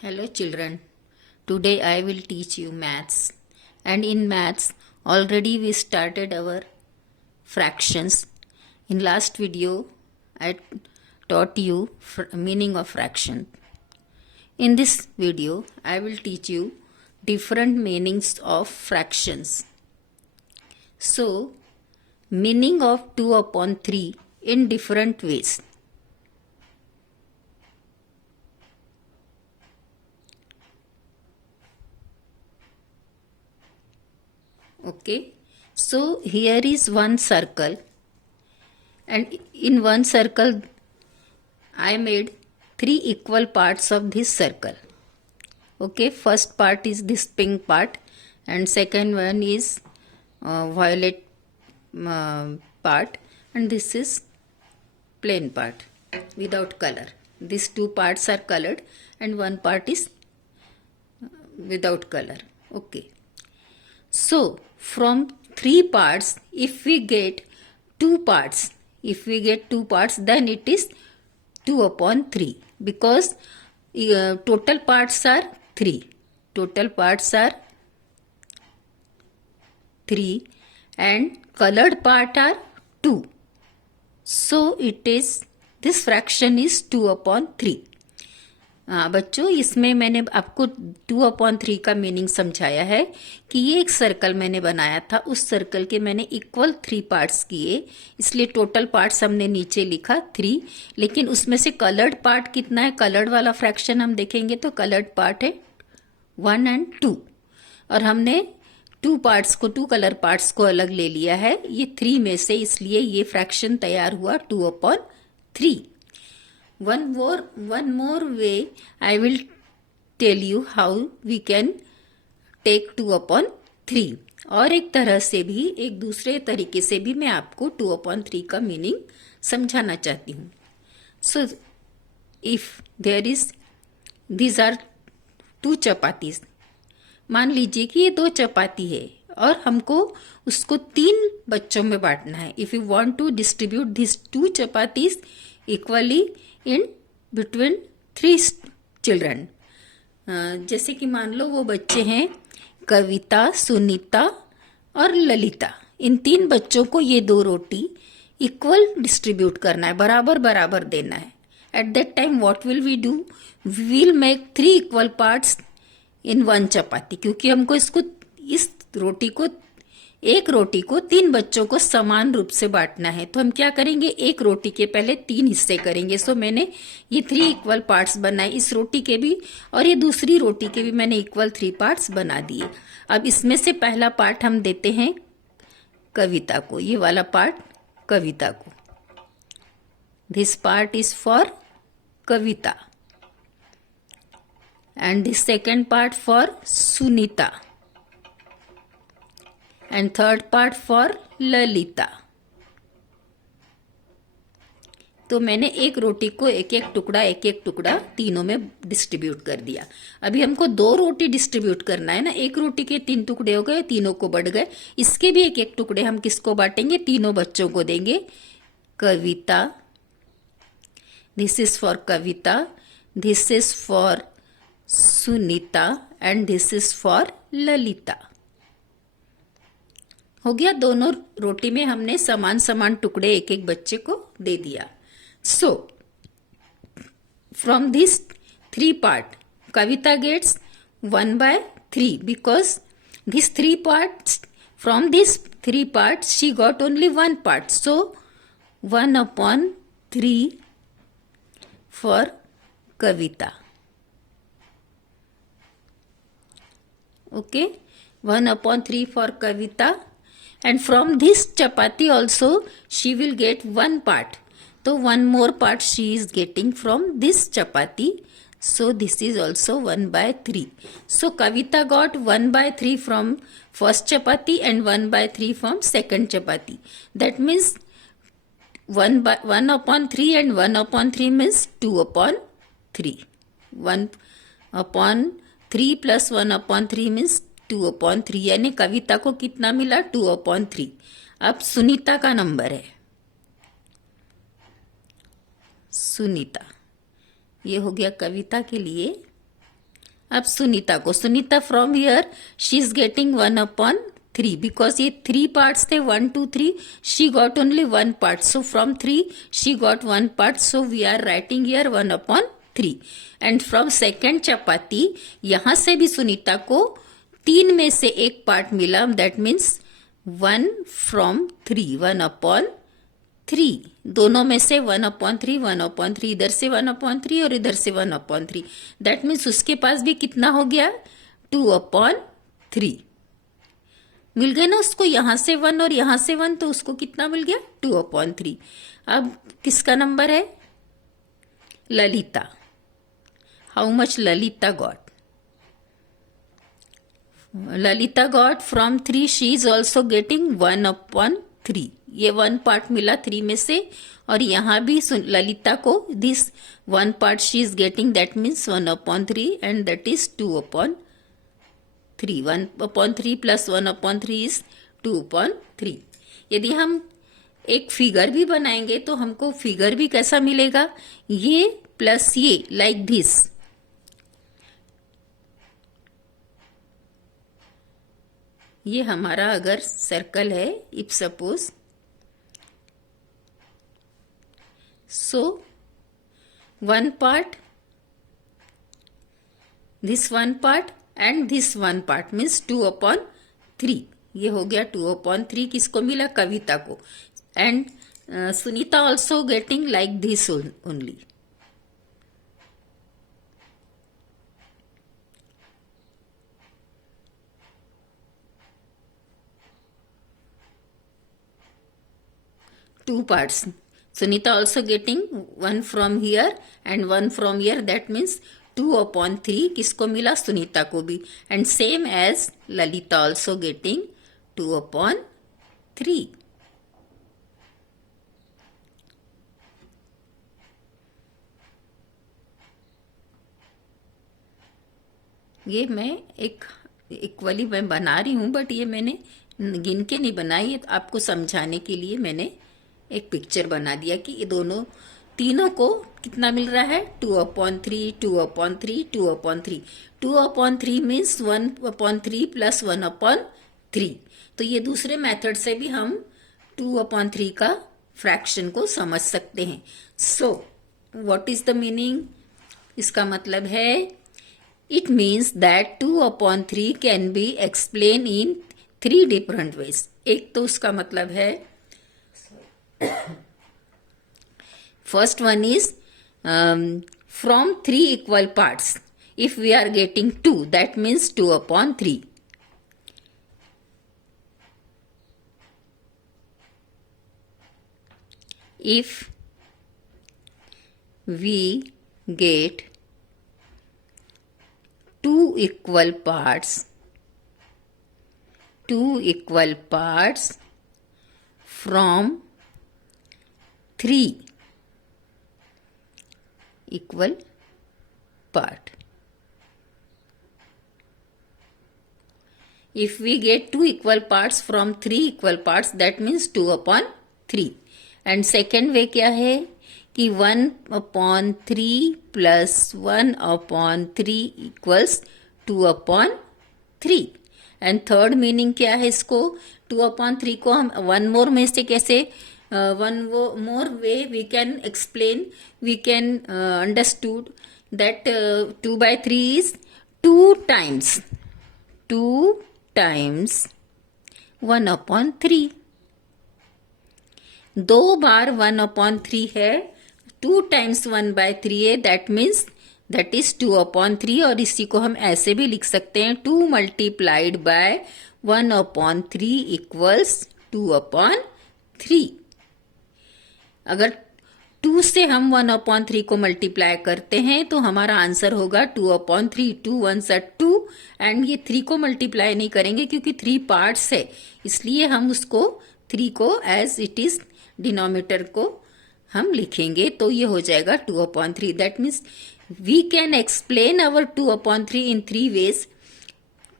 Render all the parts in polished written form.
Hello children, today I will teach you maths, and in maths already we started our fractions. In last video I taught you meaning of fraction. In this video I will teach you different meanings of fractions. So meaning of 2 upon 3 in different ways. Okay, so here is one circle, and in one circle I made 3 equal parts of this circle. Okay, first part is this pink part, and second one is violet part, and this is plain part without color. These two parts are colored and one part is without color. Okay, so from 3 parts, if we get 2 parts, then it is 2 upon 3, because total parts are 3. Total parts are 3 and colored part are 2. So it is, this fraction is 2 upon 3. बच्चों, इसमें मैंने आपको 2 upon 3 का meaning समझाया है कि ये एक सर्कल मैंने बनाया था, उस सर्कल के मैंने इक्वल 3 पार्ट्स किए, इसलिए टोटल पार्ट्स हमने नीचे लिखा 3, लेकिन उसमें से कलर्ड पार्ट कितना है, कलर्ड वाला फ्रैक्शन हम देखेंगे तो कलर्ड पार्ट है 1 and 2, और हमने 2 पार्ट्स को, 2 कलर पार्ट्स को अलग ले लिया है ये 3 में से, इसलिए ये फ्रैक्शन तैयार हुआ 2 upon 3. One more way I will tell you how we can take 2 upon 3. और एक तरह से भी, एक दूसरे तरीके से भी मैं आपको 2 upon 3 का मीनिंग समझाना चाहती हूँ. So if there is, these are 2 chapatis. मान लीजिए कि ये 2 चपाती है और हमको उसको 3 बच्चों में बांटना है. If you want to distribute these 2 chapatis equally in between 3 children, जैसे कि मान लो वो बच्चे हैं कविता, सुनीता और ललिता. इन 3 बच्चों को ये 2 रोटी इक्वल डिस्ट्रीब्यूट करना है, बराबर बराबर देना है. At that time what will we do, we will make 3 equal parts in 1 chapati, क्योंकि हमको इसको, इस रोटी को, एक रोटी को 3 बच्चों को समान रूप से बांटना है. तो हम क्या करेंगे, एक रोटी के पहले 3 हिस्से करेंगे. सो मैंने ये 3 इक्वल पार्ट्स बनाए, इस रोटी के भी और ये दूसरी रोटी के भी मैंने इक्वल 3 पार्ट्स बना दिए. अब इसमें से पहला पार्ट हम देते हैं कविता को, ये वाला पार्ट कविता को. This part is for Kavita and this second part for Sunita and third part for Lalita. तो मैंने एक रोटी को एक एक टुकड़ा तीनों में डिस्ट्रीब्यूट कर दिया. अभी हमको 2 रोटी डिस्ट्रीब्यूट करना है ना, एक रोटी के 3 टुकड़े हो गए, तीनों को बढ़ गए. इसके भी एक एक टुकड़े हम किसको बांटेंगे, तीनों बच्चों को देंगे. Kavita, this is for Kavita, this is for Sunita and this is for Lalita. हो गया, दोनों रोटी में हमने समान समान टुकड़े एक एक बच्चे को दे दिया. So from this 3 part Kavita gets 1/3, because this 3 parts, from this 3 parts she got only 1 part. So 1 upon 3 for Kavita. Okay, 1 upon 3 for Kavita. And from this chapati also she will get 1 part. So 1 more part she is getting from this chapati. So this is also 1/3. So Kavita got 1/3 from first chapati and 1/3 from second chapati. That means 1 upon 3 and 1 upon 3 means 2 upon 3. 1 upon 3 plus 1 upon 3 means 2 upon 3, यानी कविता को कितना मिला, 2 upon 3. अब सुनीता का number है, सुनीता, ये हो गया कविता के लिए अब Sunita from here she is getting 1/3 because ये 3 पार्ट्स थे 1 2 3 she got only 1 part so from 3 she got 1 part so we are writing here 1/3 and from second chapati यहां से भी सुनीता को 3 में से एक पार्ट मिला दैट मीन्स 1 फ्रॉम 3 1/3 दोनों में से 1/3 1/3 इधर से 1/3 और इधर से 1/3 दैट मीन्स उसके पास भी कितना हो गया 2/3 मिल गया ना उसको यहां से 1 और यहां से 1 तो उसको कितना मिल गया 2/3 अब किसका नंबर है Lalita how much Lalita got from 3 she is also getting 1/3 ये 1 पार्ट मिला 3 में से और यहां भी ललिता को this 1 part she is getting that means 1/3 and that is 2/3 1/3 plus 1/3 is 2/3 यदि हम एक फिगर भी बनाएंगे तो हमको फिगर भी कैसा मिलेगा ये प्लस ये लाइक दिस ये हमारा अगर सर्कल है if suppose so 1 part this 1 part and this 1 part means 2/3 ये हो गया 2/3 किसको मिला कविता को and Sunita also getting like this only two parts Sunita also getting 1 from here and 1 from here that means 2/3 किसको मिला सुनीता को भी and same as Lalita also getting 2/3 ये मैं एक इक्वली मैं बना रही हूँ बट ये मैंने गिन के नहीं बनाई है आपको समझाने के लिए मैंने एक पिक्चर बना दिया कि ये दोनों तीनों को कितना मिल रहा है 2/3 2/3 2/3 2/3 मीन्स 1/3 प्लस 1/3 तो ये दूसरे मेथड से भी हम 2/3 का फ्रैक्शन को समझ सकते हैं so what is the meaning इसका मतलब है it means that 2/3 can be explain in 3 different ways एक तो उसका मतलब है first one is from 3 equal parts if we are getting 2 that means 2/3 if we get 2 equal parts from 3 equal part if we get 2 equal parts from 3 equal parts that means 2/3 and second way क्या है कि 1/3 plus 1/3 equals 2/3 and third meaning क्या है इसको 2/3 को हम one more में से कैसे one more way we can explain we can understood that 2/3 is 2 times 1/3 दो बार 1/3 है 2 times 1/3 है दैट मीन्स दैट इज 2/3 और इसी को हम ऐसे भी लिख सकते हैं 2 multiplied by 1/3 equals 2/3 अगर 2 से हम 1/3 को मल्टीप्लाई करते हैं तो हमारा आंसर होगा 2/3 2 1 2 एंड ये 3 को मल्टीप्लाई नहीं करेंगे क्योंकि 3 पार्ट्स है इसलिए हम उसको 3 को एज इट इज डिनोमिनेटर को हम लिखेंगे तो ये हो जाएगा 2/3 that means we can explain our 2/3 in 3 ways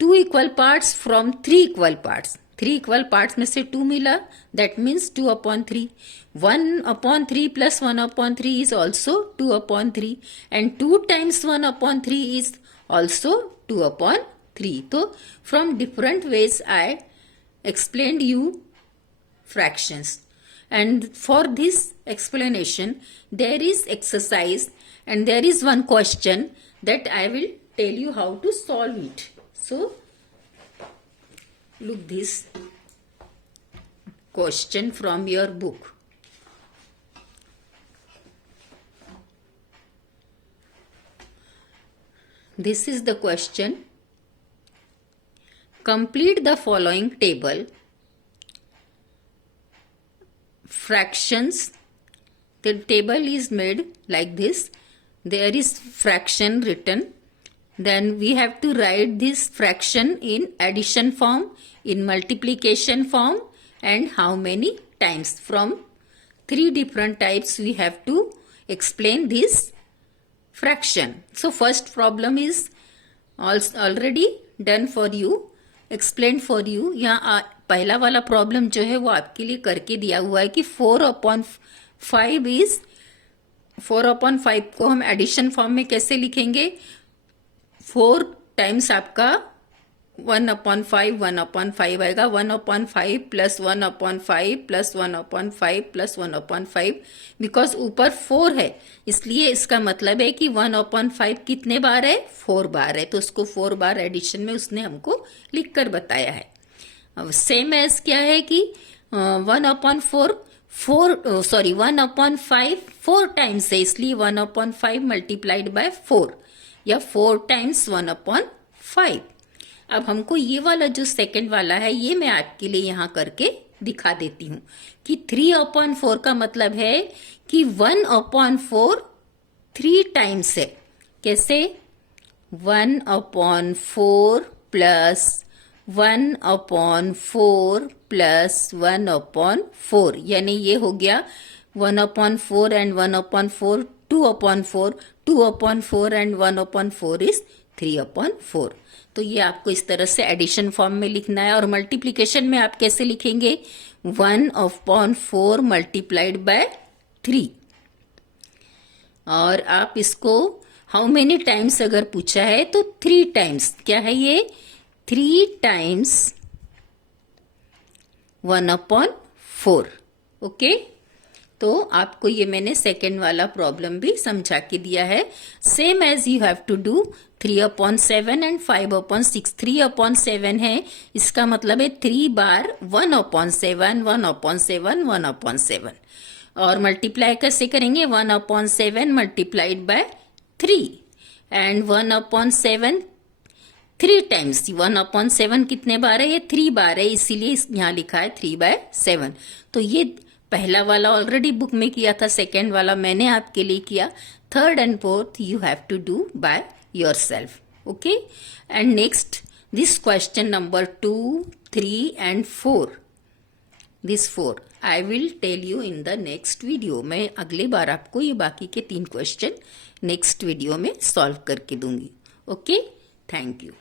2 equal parts from 3 equal parts 3 equal parts में से 2 मिला that means 2/3 1/3 plus 1/3 is also 2/3 and 2 times 1/3 is also 2/3. तो from different ways I explained you fractions, and for this explanation there is exercise and there is one question that I will tell you how to solve it. So look this question from your book. This is the question. Complete the following table. Fractions. The table is made like this. There is fraction written. Then we have to write this fraction in addition form, in multiplication form, and how many times. From 3 different types we have to explain this fraction. So first problem is already done for you, explained for you. यहाँ पहला वाला problem जो है वो आपके लिए करके दिया हुआ है कि 4/5 इज 4/5 को हम एडिशन फॉर्म में कैसे लिखेंगे. 4 टाइम्स आपका 1/5 1/5 आएगा. 1/5 प्लस 1/5 प्लस 1/5 प्लस 1/5. बिकॉज ऊपर 4 है इसलिए इसका मतलब है कि 1/5 कितने बार है, 4 बार है. तो उसको 4 बार एडिशन में उसने हमको लिख कर बताया है. सेम एज क्या है कि 1/5 4 टाइम्स है इसलिए 1/5 मल्टीप्लाइड बाय 4 या 4 टाइम्स 1/5. अब हमको ये वाला जो सेकंड वाला है ये मैं आपके लिए यहां करके दिखा देती हूं कि 3/4 का मतलब है कि 1/4 3 टाइम्स है. कैसे? 1/4 प्लस 1/4 प्लस 1/4 यानी ये हो गया 1/4 एंड 1/4 2/4 2/4 एंड 1/4 इज 3/4. तो ये आपको इस तरह से एडिशन फॉर्म में लिखना है. और मल्टीप्लिकेशन में आप कैसे लिखेंगे? 1/4 मल्टीप्लाइड बाय 3. और आप इसको हाउ मेनी टाइम्स अगर पूछा है तो 3 टाइम्स. क्या है ये? 3 टाइम्स 1/4. ओके. तो आपको ये मैंने सेकेंड वाला प्रॉब्लम भी समझा के दिया है. Same as you have to do 3/7 and 5/6. 3/7 है इसका मतलब है 3 बार 1/7 1/7 1/7. और मल्टीप्लाई कैसे करेंगे? 1/7 मल्टीप्लाइड बाय 3 एंड 1/7 3 टाइम्स. 1/7 कितने बार है? ये 3 बार है इसीलिए यहाँ लिखा है 3/7. तो ये पहला वाला ऑलरेडी बुक में किया था, सेकेंड वाला मैंने आपके लिए किया. Third and fourth you have to do by yourself. Okay. And next this question number 2, 3 and 4. This 4 I will tell you in the next video. मैं अगली बार आपको ये बाकी के 3 क्वेश्चन नेक्स्ट वीडियो में सॉल्व करके दूंगी. ओके. Thank you.